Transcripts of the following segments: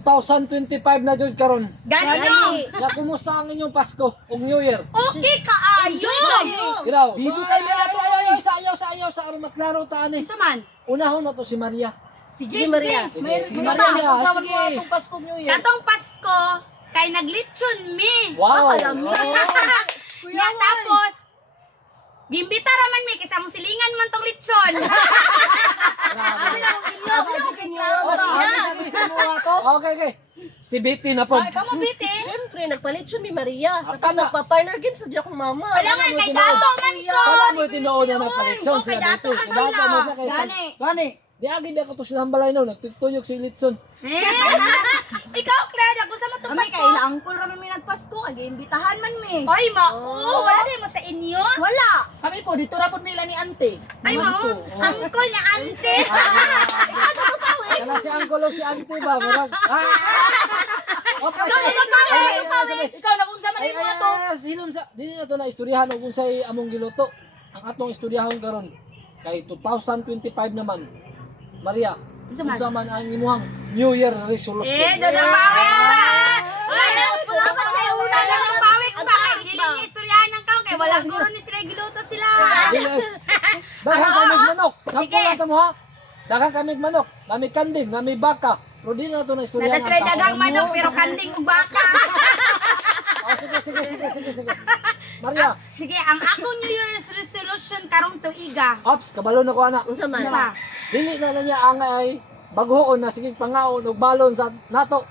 2025 na jud karon. Gani. Ya kumusta ang inyong Pasko ug New Year? Okay kaayo. Graw. Dito tayo Ayaw sa aron maklaro ta ani. Unsa man? Unahon na to si Maria. Sige, Maria. Sige, Sige, Maria. Sama Sige. mo atong Pasko New Year. Katong Pasko kay naglitsyon mi. Wow. Nga tapos gimbita raman mi kaysa mong silingan man tong litsyon. Okay. Si Betty na po. Ay, kamo biti. Siyempre, nagpalit siya ni Maria. Tapos Kana. nagpa-parlor game sa akong mama. Wala nga kay dato man ko. Kala mo tinuod na napalitson Okay, sila dato Betty. man sila. Dato mo kay Gani. Di agi ba ko to silang balay no, nagtuyok si Litson. Ikaw Claire, ako sa mo tong Kami Pasko. kay naangkol ramen mi nagpasko, agi imbitahan man mi. Oy, wala din mo sa inyo. Wala. Kami po, dito rapod nila ni ante. Ay mo, angkol niya ante. Kana si Uncle o si Auntie ba? Murag. Ikaw, nakunsa man yung mga to. Silom sa dili na to na istoryahan og unsay among giluto. Ang atong istoryahon karon kay 2025 naman. Maria, unsa man ang imuhang New Year resolution? Dodong pawis ba? Salamat sa iyo una. Dodong pawis ba? Kay dili niya istoryahan ng kaon kay wala guro ni sila giluto sila. Daghang kami manok. Sampo Sige. lang mo ha. Daghang kami manok, kami kanding, kami baka. Pero di na to na istoryahan. Nada sila dagang manok pero kanding ug baka. Sige. Maria, Sige, ang akong New Year's resolution karong tuiga. ops, kabalo na ko ana. Unsa man? Unsa? Dili na niya angay baguhon na sige pangaon og balon sa nato.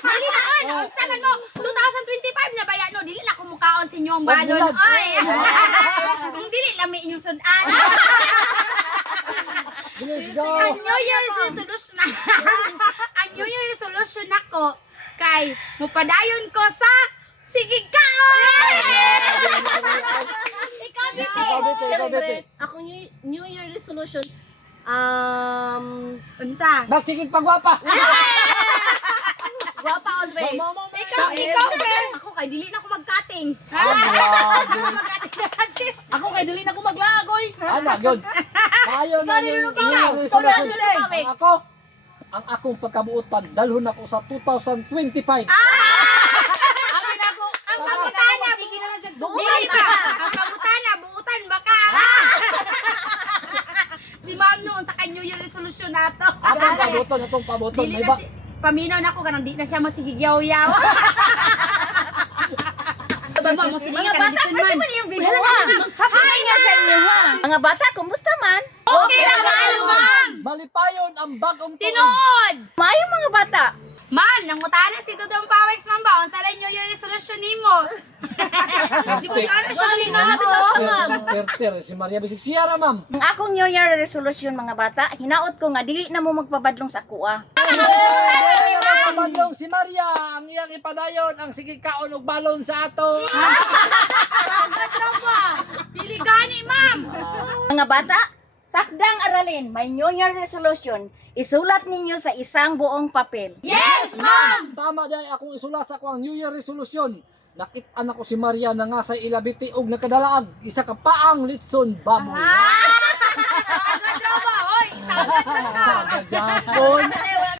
Dili na on, unsa man mo? 2025 na baya no, dili na ko mukaon sa inyong balon. Pagbulag. Oy. Kung dili lami inyong sudan. Let's go. Ang New Year's resolution na. Ang New Year's resolution nako kay mupadayon ko sa sigig kaon. Ikaw biti. Siyempre, ako New Year resolution, Unsa? Magsigig pagwapa. guwapa always. Ikaw Ben. Ako kay dili na ako mag-cutting. Sis. Ako kay dili na ko maglagoy. Ana, yun. Maayo na yung Ikaw. resolution. Ang akong pagkabuutan, dalhon ako sa 2025. Ang pangutana, sige na lang sa dili ba? Ang pangutana, buutan ba ka? Si Ma'am noon sa kay New Year resolution nato. Atong pabuton. Dili May na ba? si paminaw na ko kanang di na siya masigigyaw-yaw. Ba mo sige ka na ditun man. Happy nga sa inyo ha. Mga bata, kumusta man? Okay ra kayo, Ma'am. Malipayon ang bagong tuig. Tinuod. Maayong mga bata. Ma'am, nangutanan si Dudong Pawex Ma'am ba? Unsa rin New Year resolution nimo? Di ba ano siya ma'am. Terter, si Maria Bisig Sierra, ma'am. Ang akong New Year resolution mga bata, hinaot ko nga dili na mo magpabadlong sa kuha. Bandong si Maria, ang iyang ipadayon, ang sige kaon og balon sa ato. Dili gani, Ma'am. Mga bata, takdang aralin, may New Year resolution. Isulat ninyo sa isang buong papel. Yes, Ma'am. Tama dahil akong isulat sa akong New Year resolution. Nakit-anak ko si Maria na nga sa ilabiti og nakadalaag isa ka paang litson baboy. Agad raw ba? Hoy, isa agad ra ka. Japon.